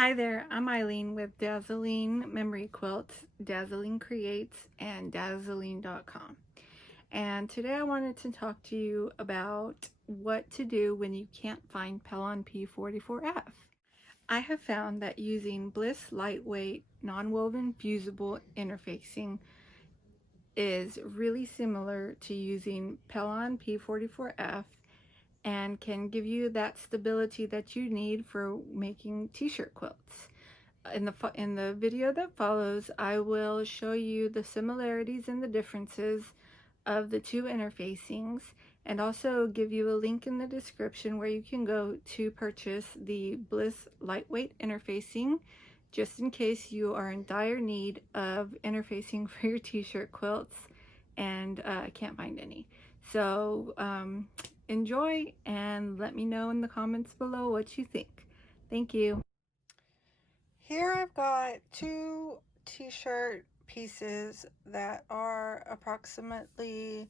Hi there, I'm Eileen with Dazzling Memory Quilts, Dazzling Creates, and Dazzling.com. And today I wanted to talk to you about what to do when you can't find Pellon P44F. I have found that using Bliss Light Weight Non-Woven Fusible Interfacing is really similar to using Pellon P44F and can give you that stability that you need for making t-shirt quilts. In the video that follows, I will show you the similarities and the differences of the two interfacings, and also give you a link in the description where you can go to purchase the Bliss Lightweight Interfacing, just in case you are in dire need of interfacing for your t-shirt quilts and can't find any. So enjoy and let me know in the comments below what you think. Thank you. Here I've got two t-shirt pieces that are approximately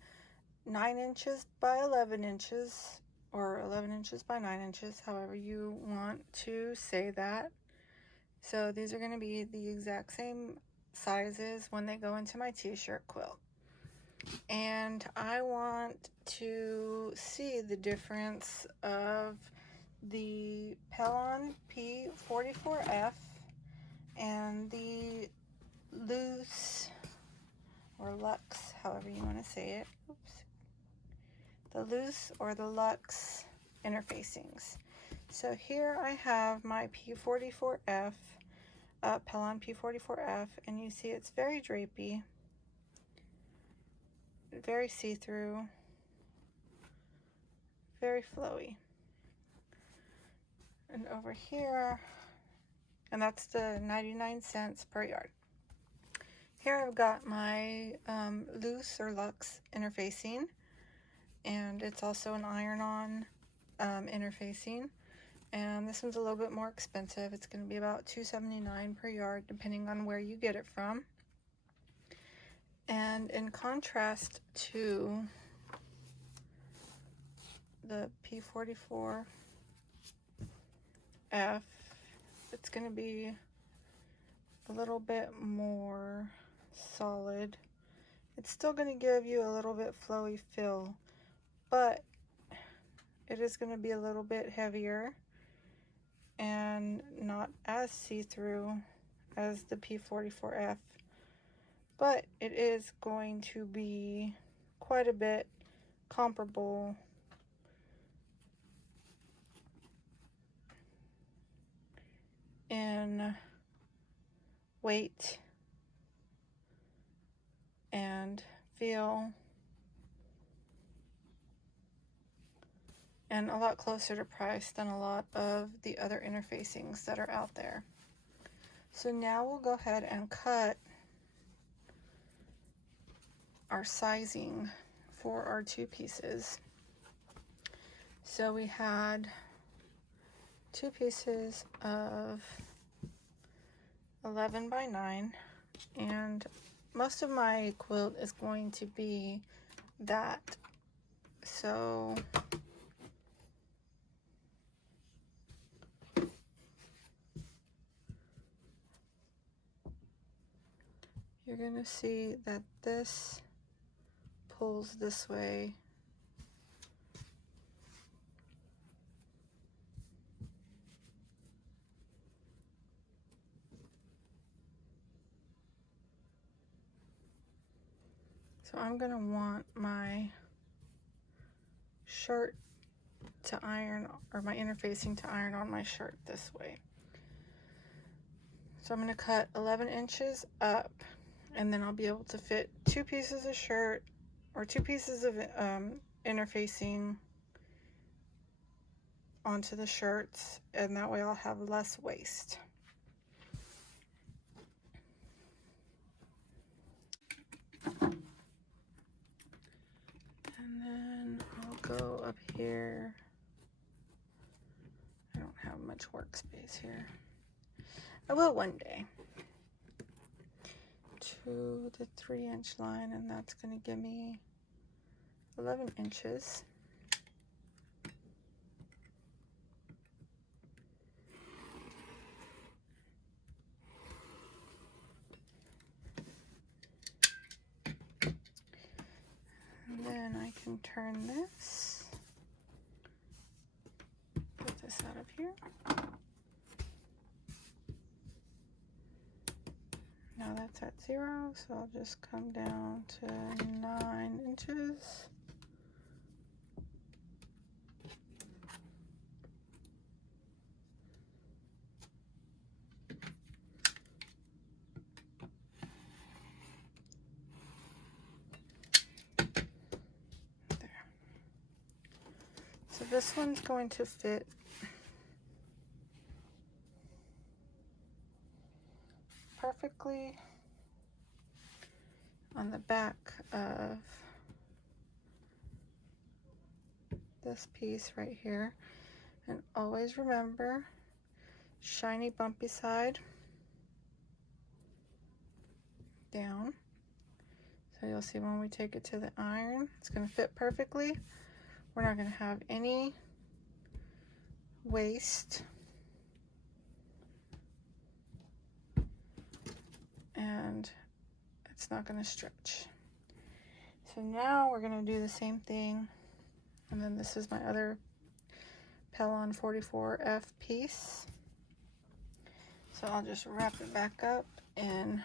9 inches by 11 inches, or 11 inches by 9 inches, however you want to say that. So these are going to be the exact same sizes when they go into my t-shirt quilt. And I want to see the difference of the Pellon P44F and the loose or luxe, however you want to say it. Oops. The loose or the luxe interfacings. So here I have my P44F, Pellon P44F, and you see it's very drapey, very see-through, very flowy. And over here, and that's the 99 cents per yard. Here I've got my loose or luxe interfacing, and it's also an iron-on interfacing, and this one's a little bit more expensive. It's going to be about $2.79 per yard depending on where you get it from. And in contrast to the P44F, it's going to be a little bit more solid. It's still going to give you a little bit flowy feel, but it is going to be a little bit heavier and not as see-through as the P44F, but it is going to be quite a bit comparable in weight and feel, and a lot closer to price than a lot of the other interfacings that are out there. So now we'll go ahead and cut our sizing for our two pieces. So we had two pieces of 11 by 9, and most of my quilt is going to be that. So you're going to see that this pulls this way. So I'm going to want my shirt to iron, or my interfacing to iron on my shirt this way. So I'm going to cut 11 inches up, and then I'll be able to fit two pieces of shirt or two pieces of interfacing onto the shirts, and that way I'll have less waste. And then I'll go up here. I don't have much workspace here. I will one day. To the 3-inch line, and that's going to give me 11 inches. can turn this, put this out of here. Now that's at 0, so I'll just come down to 9 inches. There. So this one's going to fit perfectly on the back of this piece right here. And always remember, shiny bumpy side down. So you'll see when we take it to the iron, it's going to fit perfectly. We're not going to have any waste. And it's not going to stretch. So now we're going to do the same thing. And then this is my other Pellon 44F piece. So I'll just wrap it back up in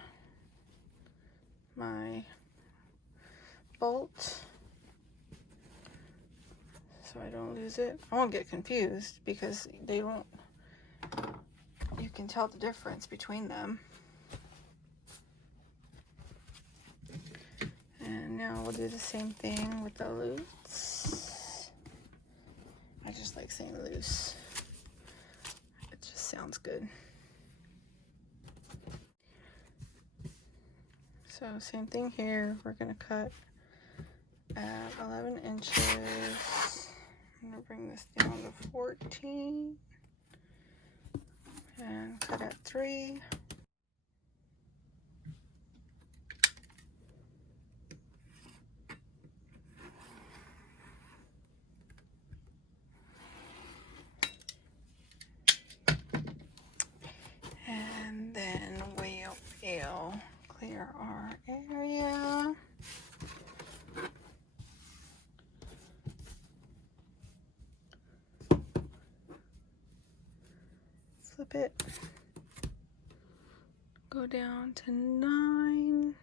my bolt so I don't lose it. I won't get confused because they won't, you can tell the difference between them. And now we'll do the same thing with the loops. I just like saying loose. It just sounds good. So same thing here. We're going to cut at 11 inches. I'm going to bring this down to 14. And cut at 3. And then we'll clear our area. Flip it. Go down to 9.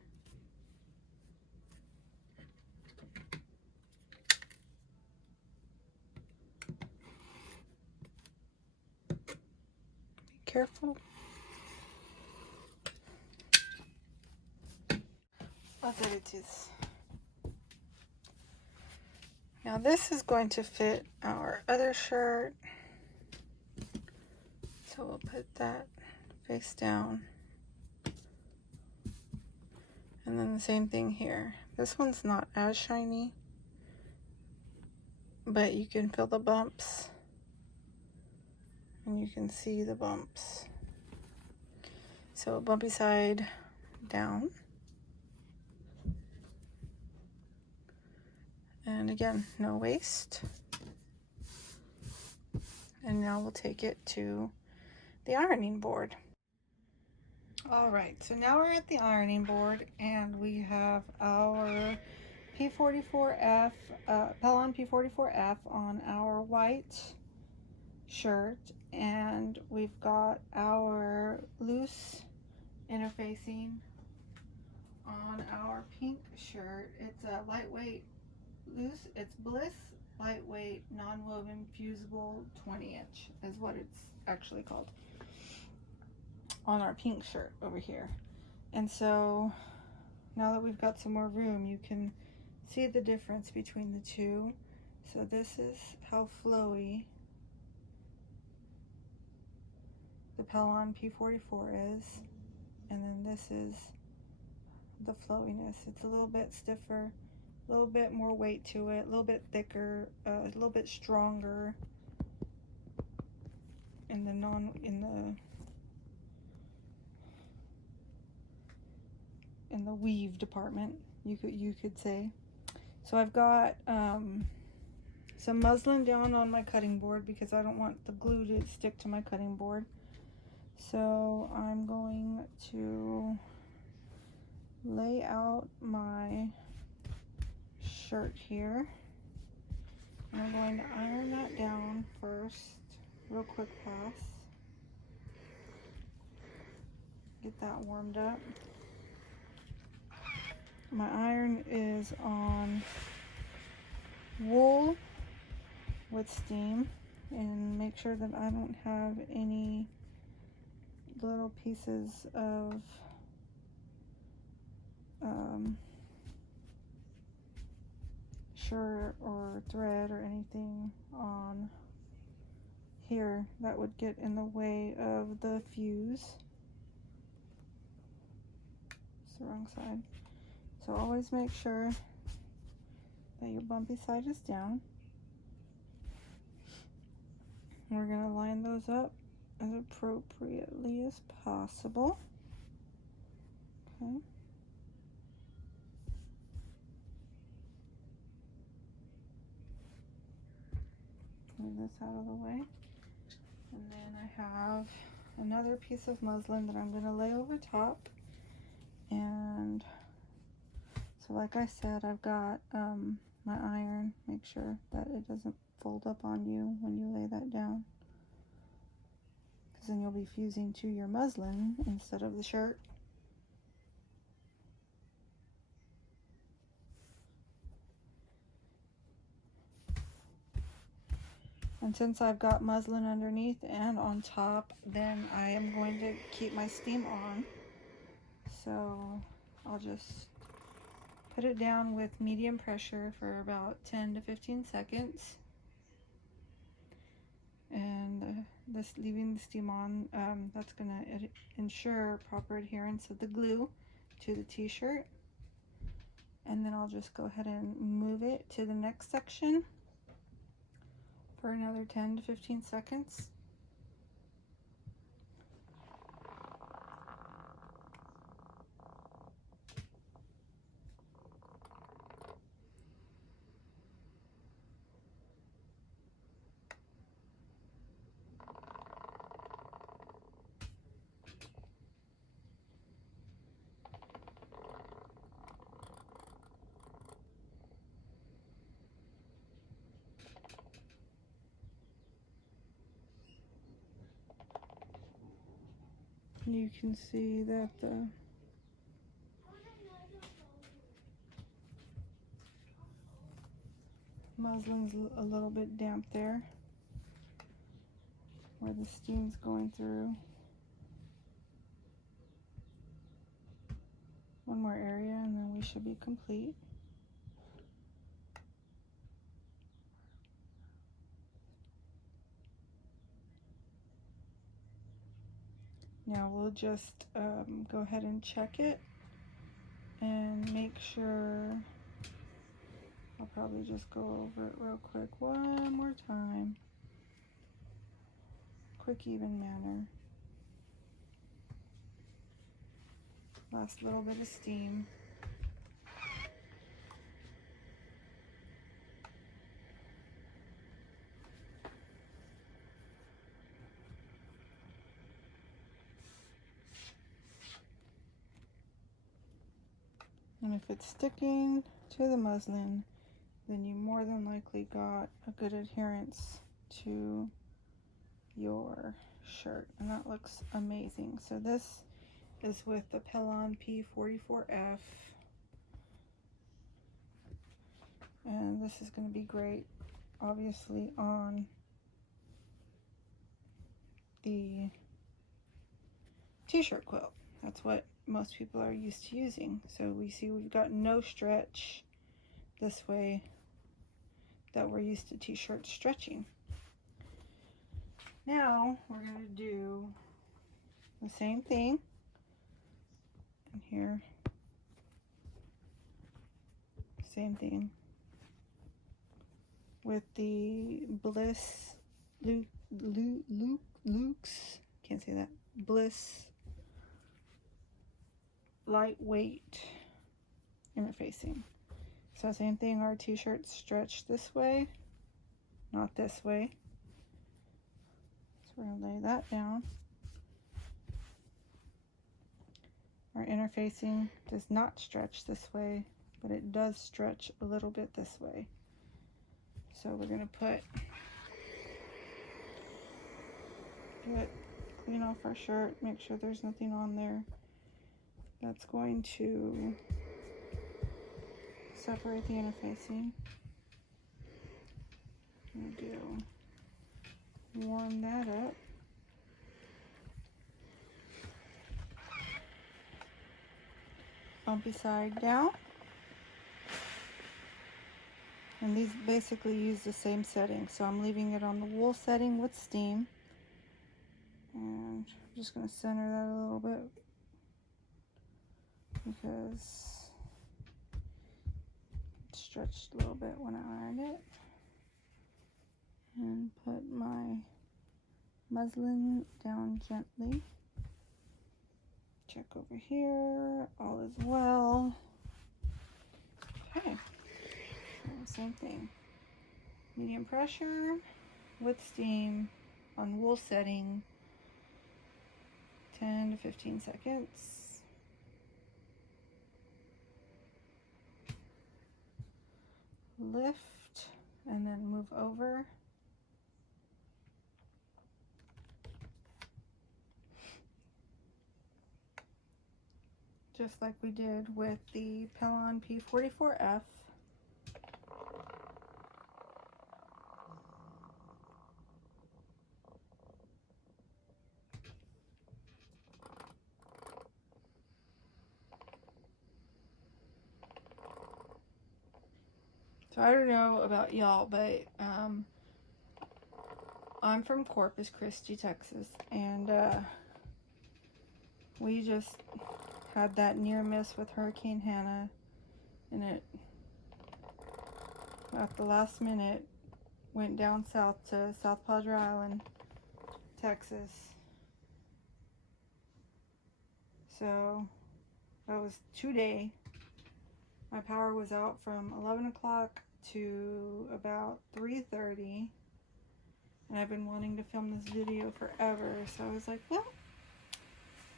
Be careful. Other it is. Now this is going to fit our other shirt. So we'll put that face down. And then the same thing here. This one's not as shiny, but you can feel the bumps. And you can see the bumps. So bumpy side down. And again, no waste. And now we'll take it to the ironing board. All right, so now we're at the ironing board and we have our P44F, Pellon P44F on our white shirt, and we've got our loose interfacing on our pink shirt. It's a lightweight loose, it's Bliss Light Weight Non-Woven Fusible 20-inch is what it's actually called, on our pink shirt over here. And so now that we've got some more room, you can see the difference between the two. So this is how flowy the Pellon P44 is, and then this is the flowiness. It's a little bit stiffer, a little bit more weight to it, a little bit thicker, a little bit stronger in the weave department, you could say. So I've got some muslin down on my cutting board because I don't want the glue to stick to my cutting board. So I'm going to lay out my shirt here. I'm going to iron that down first, real quick pass. Get that warmed up. My iron is on wool with steam, and make sure that I don't have any little pieces of shirt or thread or anything on here that would get in the way of the fuse. It's the wrong side. So always make sure that your bumpy side is down. We're going to line those up as appropriately as possible. Okay. Move this out of the way. And then I have another piece of muslin that I'm going to lay over top. And so like I said, I've got my iron. Make sure that it doesn't fold up on you when you lay that down, because then you'll be fusing to your muslin instead of the shirt. And since I've got muslin underneath and on top, then I am going to keep my steam on. So I'll just put it down with medium pressure for about 10 to 15 seconds. And this leaving the steam on, that's going to ensure proper adherence of the glue to the t-shirt. And then I'll just go ahead and move it to the next section for another 10 to 15 seconds. You can see that the muslin's a little bit damp there where the steam's going through. One more area and then we should be complete. Now we'll just go ahead and check it and make sure. I'll probably just go over it real quick one more time. Quick, even manner. Last little bit of steam. And if it's sticking to the muslin, then you more than likely got a good adherence to your shirt, and that looks amazing. So this is with the Pellon P44F, and this is going to be great obviously on the t-shirt quilt. That's what most people are used to using. So we see we've got no stretch this way that we're used to t-shirt stretching. Now we're going to do the same thing. And here, same thing with the Bliss can't say that, Bliss Light Weight Interfacing. So same thing, our t-shirts stretch this way, not this way. So we're going to lay that down. Our interfacing does not stretch this way, but it does stretch a little bit this way. So we're going to clean off our shirt, make sure there's nothing on there that's going to separate the interfacing. We do warm that up. Bumpy side down. And these basically use the same setting, so I'm leaving it on the wool setting with steam. And I'm just going to center that a little bit because it stretched a little bit when I ironed it. And put my muslin down gently. Check over here, all is well. Okay, so same thing. Medium pressure with steam on wool setting, 10 to 15 seconds. Lift and then move over. Just like we did with the Pellon P44F. So I don't know about y'all, but I'm from Corpus Christi, Texas, and we just had that near miss with Hurricane Hannah, and it at the last minute went down south to South Padre Island, Texas. So that was 2 days. My power was out from 11 o'clock to about 3:30, and I've been wanting to film this video forever, so I was like, well,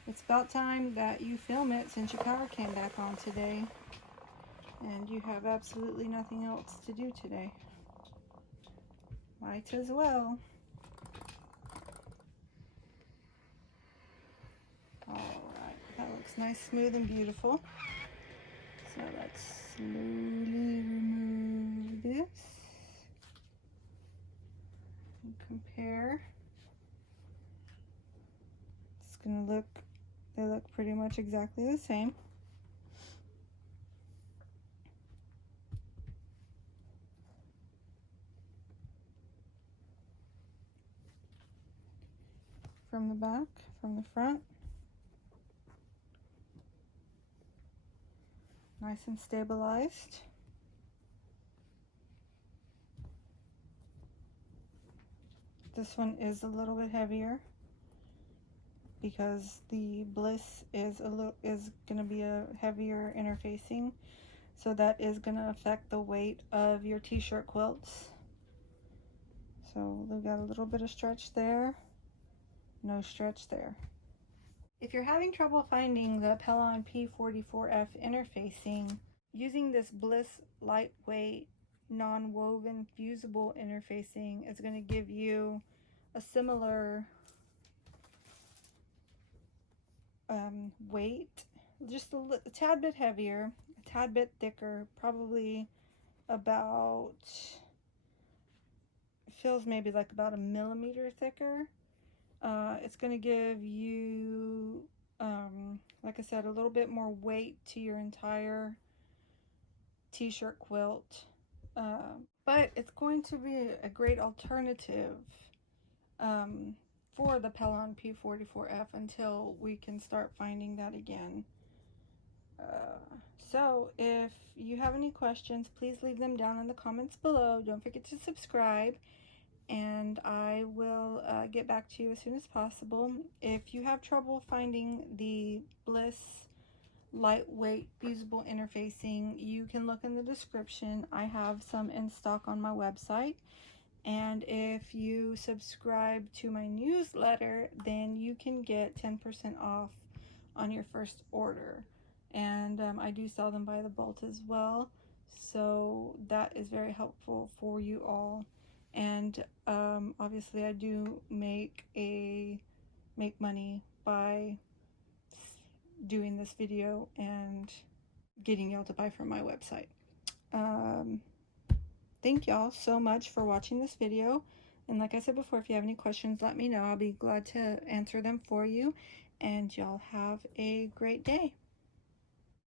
it's about time that you film it since your power came back on today and you have absolutely nothing else to do today. Might as well. Alright, that looks nice, smooth, and beautiful. So let's slowly remove this and compare. It's gonna look, they look pretty much exactly the same. From the back, from the front. Nice and stabilized. This one is a little bit heavier because the Bliss is going to be a heavier interfacing, so that is going to affect the weight of your t-shirt quilts. So they've got a little bit of stretch there, no stretch there. If you're having trouble finding the Pellon P44F interfacing, using this Bliss Light Weight non-woven fusible interfacing is going to give you a similar weight, just a tad bit heavier, a tad bit thicker, probably about, it feels maybe like about a millimeter thicker. It's going to give you, like I said, a little bit more weight to your entire t-shirt quilt, but it's going to be a great alternative for the Pellon P44F until we can start finding that again. So if you have any questions, please leave them down in the comments below. Don't forget to subscribe, and I will get back to you as soon as possible. If you have trouble finding the Bliss Lightweight Fusible Interfacing, you can look in the description. I have some in stock on my website, and if you subscribe to my newsletter, then you can get 10% off on your first order. And I do sell them by the bolt as well, So that is very helpful for you all. And obviously I do make money by doing this video and getting y'all to buy from my website. Thank y'all so much for watching this video. And like I said before, if you have any questions, let me know. I'll be glad to answer them for you. And y'all have a great day.